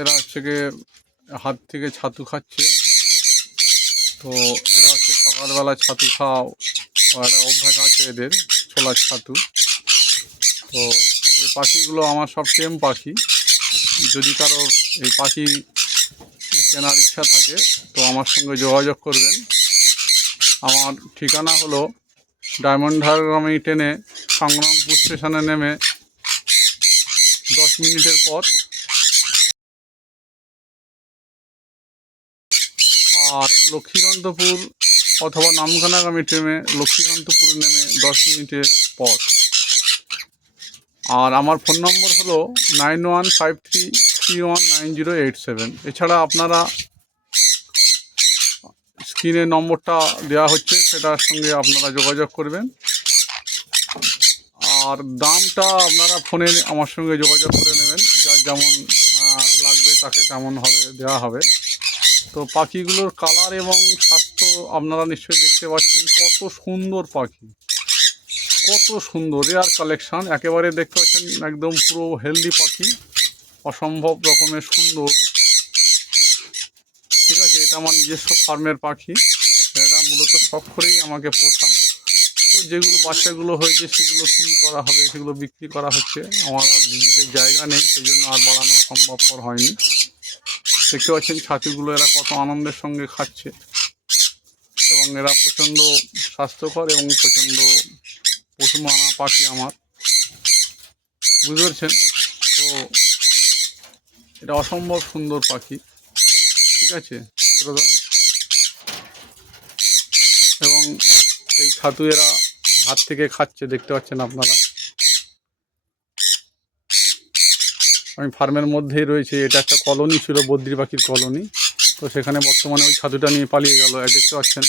এরা হচ্ছে গিয়ে হাত থেকে ছাতু খাচ্ছে। তো এরা হচ্ছে সকালবেলা ছাতু খাওয়া একটা অভ্যাস আছে এদের, ছোলার ছাতু। তো এই পাখিগুলো আমার সব টেম পাখি। যদি কারোর এই পাখি কেনার ইচ্ছা থাকে তো আমার সঙ্গে যোগাযোগ করবেন। আমার ঠিকানা হলো ডায়মন্ডহারগামী ট্রেনে সংগ্রামপুর স্টেশনে নেমে 10 মিনিটের পথ। আর লক্ষ্মীকান্তপুর অথবা নামখানাগামী ট্রেনে লক্ষ্মীকান্তপুরে নেমে 10 মিনিটের পথ। আর আমার ফোন নম্বর হলো 9153319087। এছাড়া আপনারা স্ক্রিনে নম্বরটা দেওয়া হচ্ছে, সেটার সঙ্গে আপনারা যোগাযোগ করবেন। আর দামটা আপনারা ফোনে আমার সঙ্গে যোগাযোগ করে নেবেন, যার যেমন লাগবে তাকে তেমন দেওয়া হবে। তো পাখিগুলোর কালার এবং স্বাস্থ্য আপনারা নিশ্চয়ই দেখতে পাচ্ছেন, কত সুন্দর পাখি, কত সুন্দর রেয়ার কালেকশান। একেবারে দেখতে পাচ্ছেন একদম পুরো হেলদি পাখি, অসম্ভব রকমের সুন্দর। ঠিক আছে, এটা আমার নিজস্ব ফার্মের পাখি, এটা মূলত শখ করেই আমাকে পোষা। তো যেগুলো বাচ্চাগুলো হয়েছে সেগুলো কী করা হবে, সেগুলো বিক্রি করা হচ্ছে। আমার আর বিদেশের জায়গা নেই, সেই জন্য আর বাড়ানো সম্ভবপর হয়নি। দেখতে পাচ্ছেন ছাতুগুলো এরা কত আনন্দের সঙ্গে খাচ্ছে, এবং এরা প্রচণ্ড স্বাস্থ্যকর এবং প্রচণ্ড পশুমানা পাখি আমার, বুঝতে পারছেন। তো এটা অসম্ভব সুন্দর পাখি, ঠিক আছে। এবং এই ছাতু এরা হাত থেকে খাচ্ছে, দেখতে পাচ্ছেন আপনারা। আমি ফার্মের মধ্যেই রয়েছে, এটা একটা কলোনি ছিল, বদ্রি পাখির কলোনি। তো সেখানে বর্তমানে ওই ছাতুটা নিয়ে পালিয়ে গেল, দেখতে পাচ্ছেন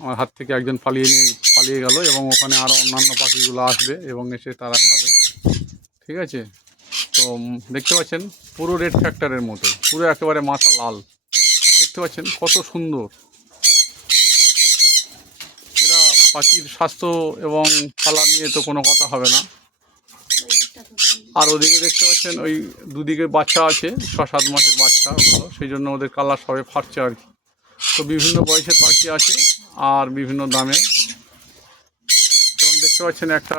আমার হাত থেকে একজন পালিয়ে গেল, এবং ওখানে আরও অন্যান্য পাখিগুলো আসবে এবং এসে তারা খাবে, ঠিক আছে। তো দেখতে পাচ্ছেন পুরো রেড ফ্যাক্টরের মতো, পুরো একেবারে মাথা লাল, দেখতে পাচ্ছেন কত সুন্দর। এরা পাখির স্বাস্থ্য এবং কালার নিয়ে তো কোনো কথা হবে না। আর ওদিকে দেখতে পাচ্ছেন ওই দুদিকে বাচ্চা আছে, 6-7 মাসের বাচ্চা ওগুলো, সেই জন্য ওদের কালার সবে ফাটছে আর কি। তো বিভিন্ন বয়সের পাখি আছে আর বিভিন্ন দামে। এবং দেখতে পাচ্ছেন একটা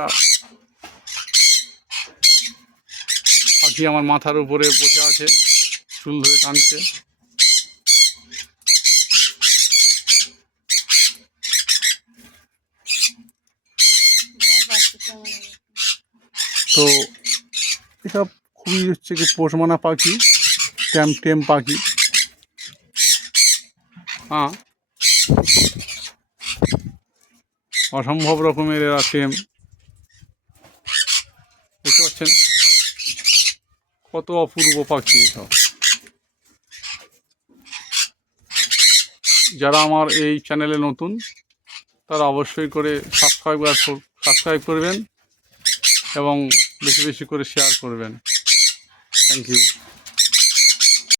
পাখি আমার মাথার উপরে বসে আছে, চুল ধরে টানছে। তো এসব খুবই হচ্ছে কি পোষমানা পাখি, টেম পাখি। হ্যাঁ, অসম্ভব রকমের এরা টেম, দেখতে পাচ্ছেন কত অপূর্ব পাখি এসব। যারা আমার এই চ্যানেলে নতুন তারা অবশ্যই করে সাবস্ক্রাইব করবেন এবং বেশি বেশি করে শেয়ার করবেন। Thank you.